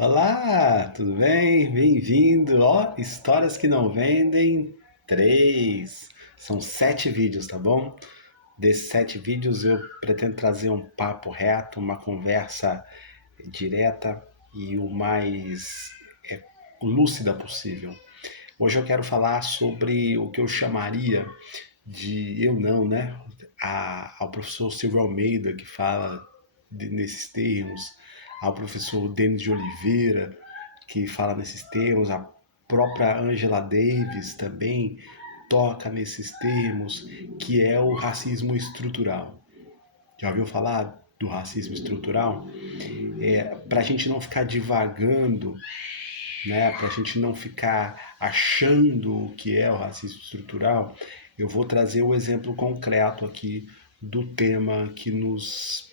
Olá, tudo bem? Bem-vindo. Ó, histórias que não vendem, três. São 7 vídeos, tá bom? Desses 7 vídeos eu pretendo trazer um papo reto, uma conversa direta e o mais lúcida possível. Hoje eu quero falar sobre o que eu chamaria de, eu não, né? Ao professor Silvio Almeida, que fala nesses termos, ao professor Denis de Oliveira, que fala nesses termos, a própria Angela Davis também toca nesses termos, que é o racismo estrutural. Já ouviu falar do racismo estrutural? Para a gente não ficar divagando, né, para a gente não ficar achando o que é o racismo estrutural, eu vou trazer o exemplo concreto aqui do tema que nos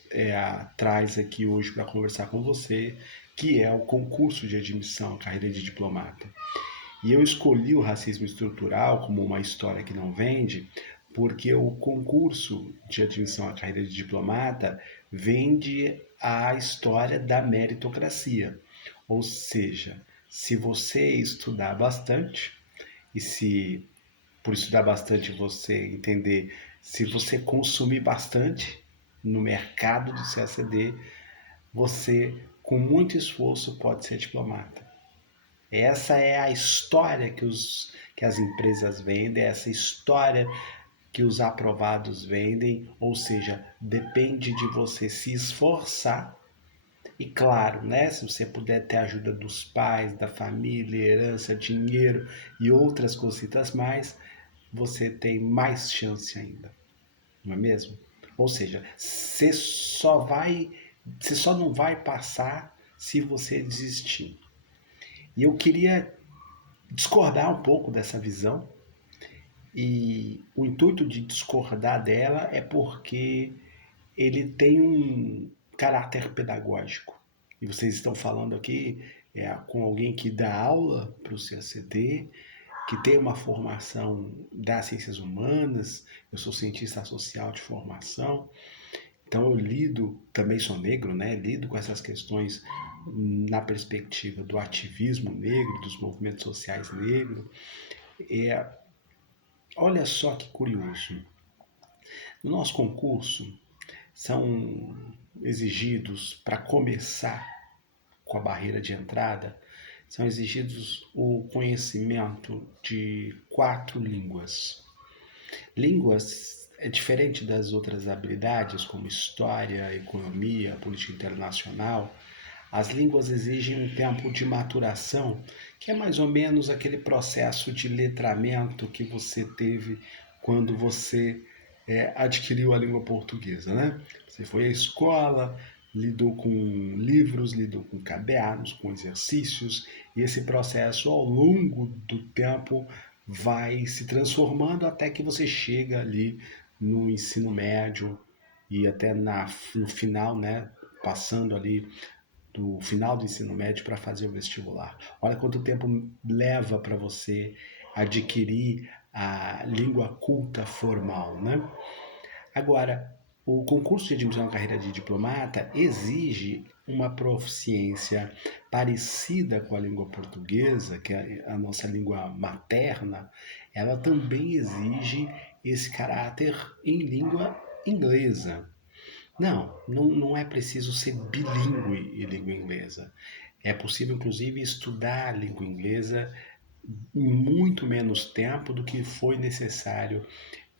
traz aqui hoje para conversar com você, que é o concurso de admissão à carreira de diplomata. E eu escolhi o racismo estrutural como uma história que não vende, porque o concurso de admissão à carreira de diplomata vende a história da meritocracia. Ou seja, se você estudar bastante, e se por estudar bastante você entender, se você consumir bastante no mercado do CACD, você, com muito esforço, pode ser diplomata. Essa é a história que as empresas vendem, essa história que os aprovados vendem, ou seja, depende de você se esforçar e claro, né, se você puder ter a ajuda dos pais, da família, herança, dinheiro e outras cositas mais, você tem mais chance ainda, não é mesmo? Ou seja, você só não vai passar se você desistir. E eu queria discordar um pouco dessa visão. E o intuito de discordar dela é porque ele tem um caráter pedagógico. E vocês estão falando aqui com alguém que dá aula para o CACD, que tem uma formação das ciências humanas, eu sou cientista social de formação, então eu lido, também sou negro, né? Lido com essas questões na perspectiva do ativismo negro, dos movimentos sociais negros. É, olha só que curioso. No nosso concurso, são exigidos, para começar com a barreira de entrada, são exigidos o conhecimento de 4 línguas. Línguas é diferente das outras habilidades, como história, economia, política internacional. As línguas exigem um tempo de maturação, que é mais ou menos aquele processo de letramento que você teve quando você adquiriu a língua portuguesa, né? Você foi à escola, lidou com livros, lidou com cadernos, com exercícios, e esse processo ao longo do tempo vai se transformando até que você chega ali no ensino médio e até no final, né? Passando ali do final do ensino médio para fazer o vestibular. Olha quanto tempo leva para você adquirir a língua culta formal, né? Agora, o concurso de admissão à carreira de diplomata exige uma proficiência parecida com a língua portuguesa, que é a nossa língua materna, ela também exige esse caráter em língua inglesa. Não é preciso ser bilíngue em língua inglesa. É possível, inclusive, estudar a língua inglesa em muito menos tempo do que foi necessário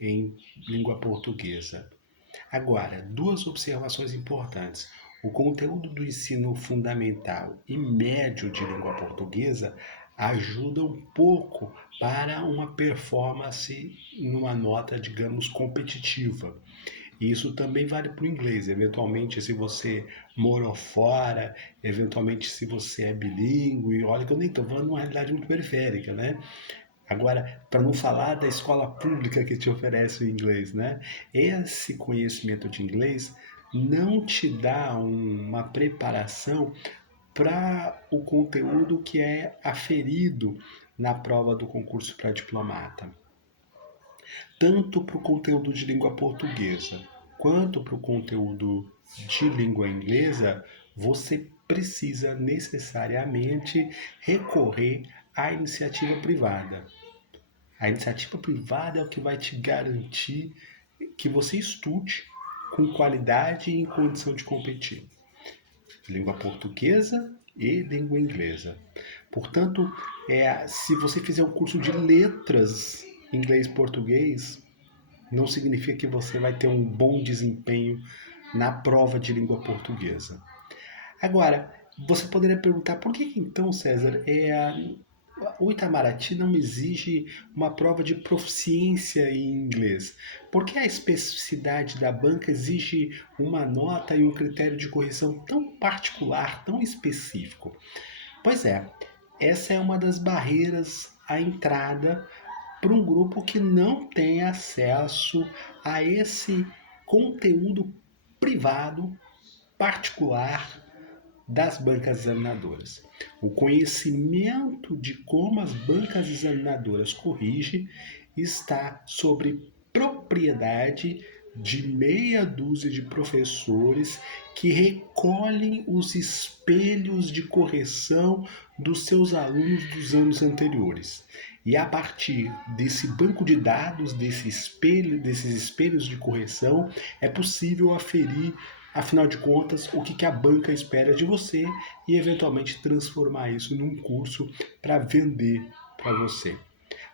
em língua portuguesa. Agora, 2 observações importantes. O conteúdo do ensino fundamental e médio de língua portuguesa ajuda um pouco para uma performance numa nota, digamos, competitiva. E isso também vale para o inglês. Eventualmente, se você morou fora, eventualmente, se você é bilíngue, olha que eu nem estou falando de uma realidade muito periférica, né? Agora, para não falar da escola pública que te oferece o inglês, né? Esse conhecimento de inglês não te dá uma preparação para o conteúdo que é aferido na prova do concurso para diplomata. Tanto para o conteúdo de língua portuguesa quanto para o conteúdo de língua inglesa, você precisa necessariamente recorrer à iniciativa privada. A iniciativa privada é o que vai te garantir que você estude com qualidade e em condição de competir. Língua portuguesa e língua inglesa. Portanto, se você fizer um curso de letras inglês-português, não significa que você vai ter um bom desempenho na prova de língua portuguesa. Agora, você poderia perguntar por que então, César, o Itamaraty não exige uma prova de proficiência em inglês? Por que a especificidade da banca exige uma nota e um critério de correção tão particular, tão específico? Pois é, essa é uma das barreiras à entrada para um grupo que não tem acesso a esse conteúdo privado, particular, das bancas examinadoras. O conhecimento de como as bancas examinadoras corrigem está sobre propriedade de meia dúzia de professores que recolhem os espelhos de correção dos seus alunos dos anos anteriores. E a partir desse banco de dados, desses espelhos de correção, é possível aferir, afinal de contas, o que a banca espera de você e eventualmente transformar isso num curso para vender para você.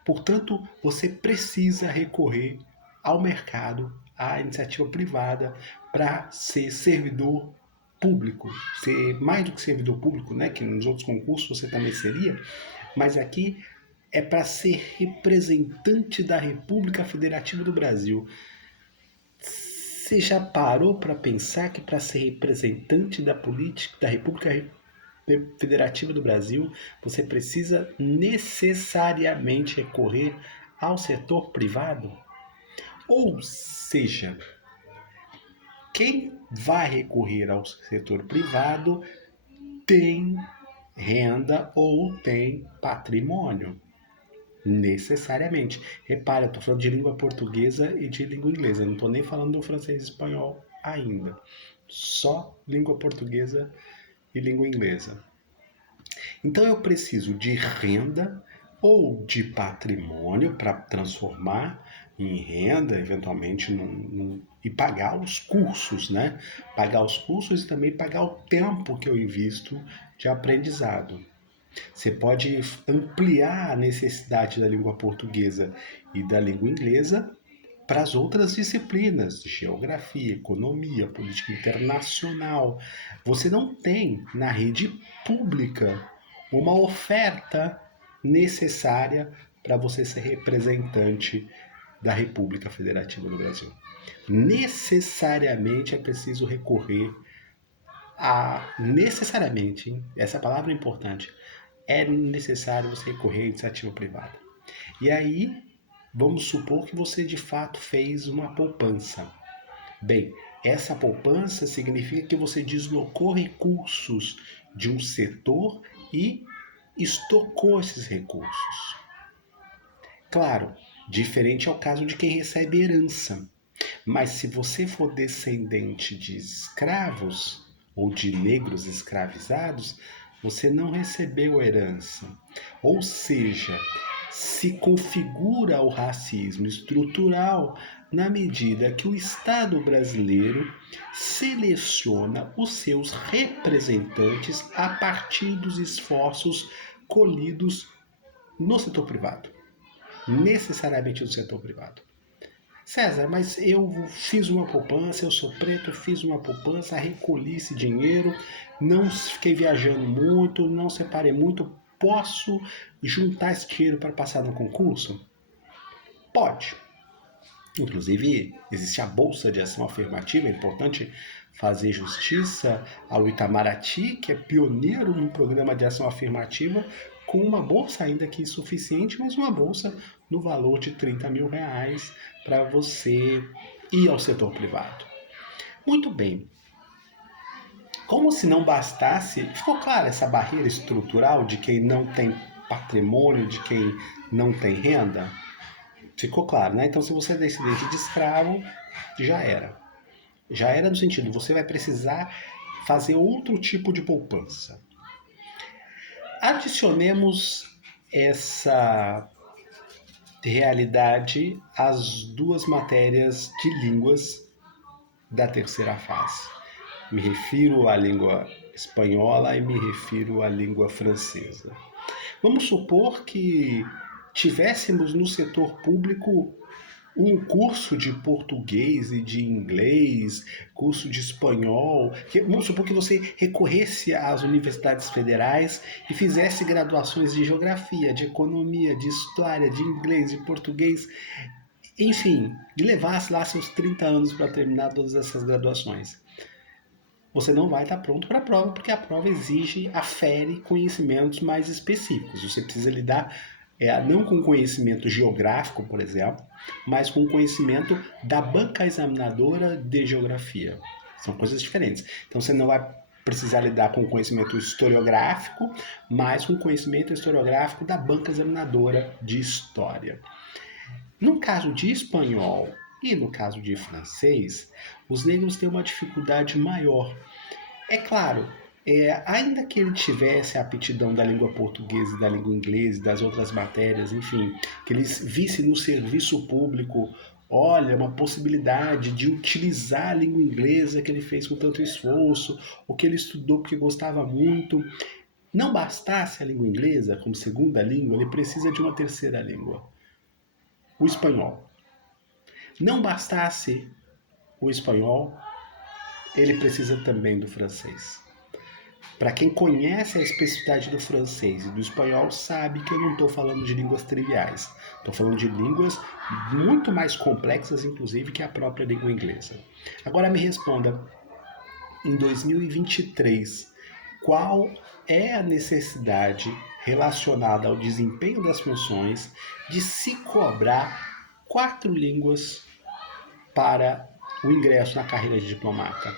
Portanto, você precisa recorrer ao mercado, à iniciativa privada, para ser servidor público, ser mais do que servidor público, né, que nos outros concursos você também seria, mas aqui é para ser representante da República Federativa do Brasil. Você já parou para pensar que para ser representante da política da República Federativa do Brasil, você precisa necessariamente recorrer ao setor privado? Ou seja, quem vai recorrer ao setor privado tem renda ou tem patrimônio. Necessariamente. Repare, eu estou falando de língua portuguesa e de língua inglesa. Eu não estou nem falando do francês e espanhol ainda. Só língua portuguesa e língua inglesa. Então eu preciso de renda ou de patrimônio para transformar em renda, eventualmente, e pagar os cursos, né? Pagar os cursos e também pagar o tempo que eu invisto de aprendizado. Você pode ampliar a necessidade da língua portuguesa e da língua inglesa para as outras disciplinas, geografia, economia, política internacional. Você não tem na rede pública uma oferta necessária para você ser representante da República Federativa do Brasil. Necessariamente é preciso recorrer necessariamente, hein? Essa palavra é importante, é necessário você recorrer à iniciativa privada. E aí, vamos supor que você de fato fez uma poupança. Bem, essa poupança significa que você deslocou recursos de um setor e estocou esses recursos. Claro, diferente é o caso de quem recebe herança. Mas se você for descendente de escravos ou de negros escravizados, você não recebeu herança. Ou seja, se configura o racismo estrutural na medida que o Estado brasileiro seleciona os seus representantes a partir dos esforços colhidos no setor privado, necessariamente no setor privado. César, mas eu fiz uma poupança, eu sou preto, fiz uma poupança, recolhi esse dinheiro, não fiquei viajando muito, não separei muito, posso juntar esse dinheiro para passar no concurso? Pode. Inclusive, existe a Bolsa de Ação Afirmativa, é importante fazer justiça ao Itamaraty, que é pioneiro no programa de ação afirmativa, com uma bolsa ainda que insuficiente, mas uma bolsa no valor de R$30 mil para você ir ao setor privado. Muito bem. Como se não bastasse, ficou clara essa barreira estrutural de quem não tem patrimônio, de quem não tem renda? Ficou claro, né? Então, se você é descendente de escravo, já era. Já era no sentido, você vai precisar fazer outro tipo de poupança. Adicionemos essa realidade às duas matérias de línguas da terceira fase. Me refiro à língua espanhola e me refiro à língua francesa. Vamos supor que tivéssemos no setor público um curso de português e de inglês, curso de espanhol. Vamos supor que você recorresse às universidades federais e fizesse graduações de geografia, de economia, de história, de inglês, de português, enfim, e levasse lá seus 30 anos para terminar todas essas graduações. Você não vai estar pronto para a prova, porque a prova exige, afere conhecimentos mais específicos. Você precisa lidar não com conhecimento geográfico, por exemplo, mas com conhecimento da banca examinadora de geografia. São coisas diferentes. Então você não vai precisar lidar com conhecimento historiográfico, mas com conhecimento historiográfico da banca examinadora de história. No caso de espanhol e no caso de francês, os negros têm uma dificuldade maior. É claro, ainda que ele tivesse a aptidão da língua portuguesa e da língua inglesa, das outras matérias, enfim, que eles vissem no serviço público, olha, uma possibilidade de utilizar a língua inglesa que ele fez com tanto esforço, ou que ele estudou porque gostava muito. Não bastasse a língua inglesa como segunda língua, ele precisa de uma terceira língua, o espanhol. Não bastasse o espanhol, ele precisa também do francês. Para quem conhece a especificidade do francês e do espanhol, sabe que eu não estou falando de línguas triviais. Estou falando de línguas muito mais complexas, inclusive, que a própria língua inglesa. Agora me responda, em 2023, qual é a necessidade relacionada ao desempenho das funções de se cobrar 4 línguas para o ingresso na carreira de diplomata?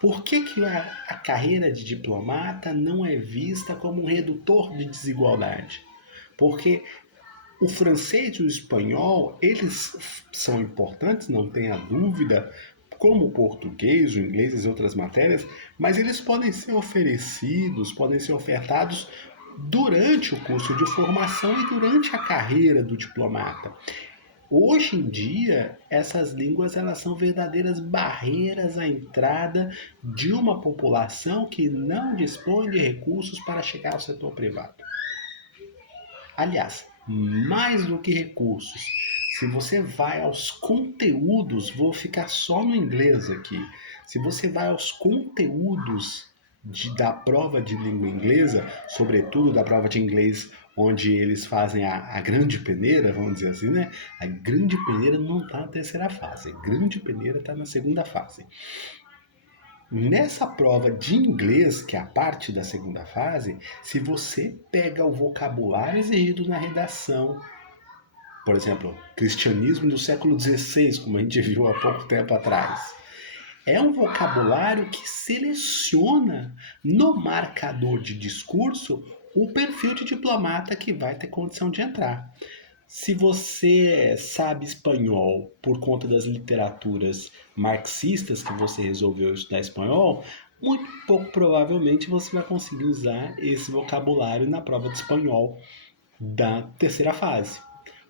Por que a carreira de diplomata não é vista como um redutor de desigualdade? Porque o francês e o espanhol, eles são importantes, não tenha dúvida, como o português, o inglês e as outras matérias, mas eles podem ser oferecidos, podem ser ofertados durante o curso de formação e durante a carreira do diplomata. Hoje em dia, essas línguas elas são verdadeiras barreiras à entrada de uma população que não dispõe de recursos para chegar ao setor privado. Aliás, mais do que recursos, se você vai aos conteúdos, vou ficar só no inglês aqui. Se você vai aos conteúdos da prova de língua inglesa, sobretudo da prova de inglês onde eles fazem a grande peneira, vamos dizer assim, né? A grande peneira não está na terceira fase, a grande peneira está na segunda fase. Nessa prova de inglês, que é a parte da segunda fase, se você pega o vocabulário exigido na redação, por exemplo, cristianismo do século XVI, como a gente viu há pouco tempo atrás, é um vocabulário que seleciona no marcador de discurso o perfil de diplomata que vai ter condição de entrar. Se você sabe espanhol por conta das literaturas marxistas que você resolveu estudar espanhol, muito pouco provavelmente você vai conseguir usar esse vocabulário na prova de espanhol da terceira fase.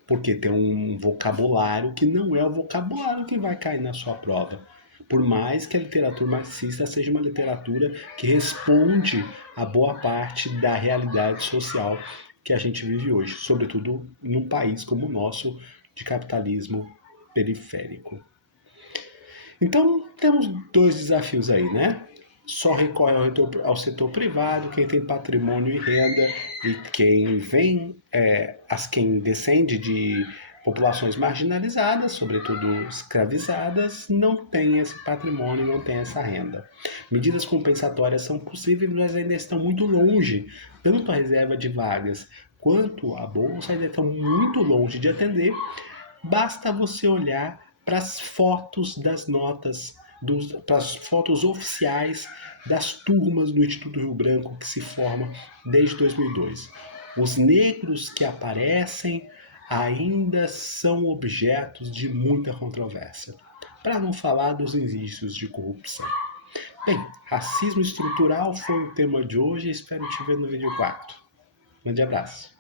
Porque tem um vocabulário que não é o vocabulário que vai cair na sua prova. Por mais que a literatura marxista seja uma literatura que responde a boa parte da realidade social que a gente vive hoje, sobretudo num país como o nosso, de capitalismo periférico. Então, temos dois desafios aí, né? Só recorre ao setor privado quem tem patrimônio e renda, e quem descende de populações marginalizadas, sobretudo escravizadas, não tem esse patrimônio, não tem essa renda. Medidas compensatórias são possíveis, mas ainda estão muito longe, tanto a reserva de vagas quanto a bolsa ainda estão muito longe de atender. Basta você olhar para as fotos das notas, para as fotos oficiais das turmas do Instituto Rio Branco que se formam desde 2002. Os negros que aparecem ainda são objetos de muita controvérsia, para não falar dos indícios de corrupção. Bem, racismo estrutural foi o tema de hoje. Espero te ver no vídeo 4. Grande abraço.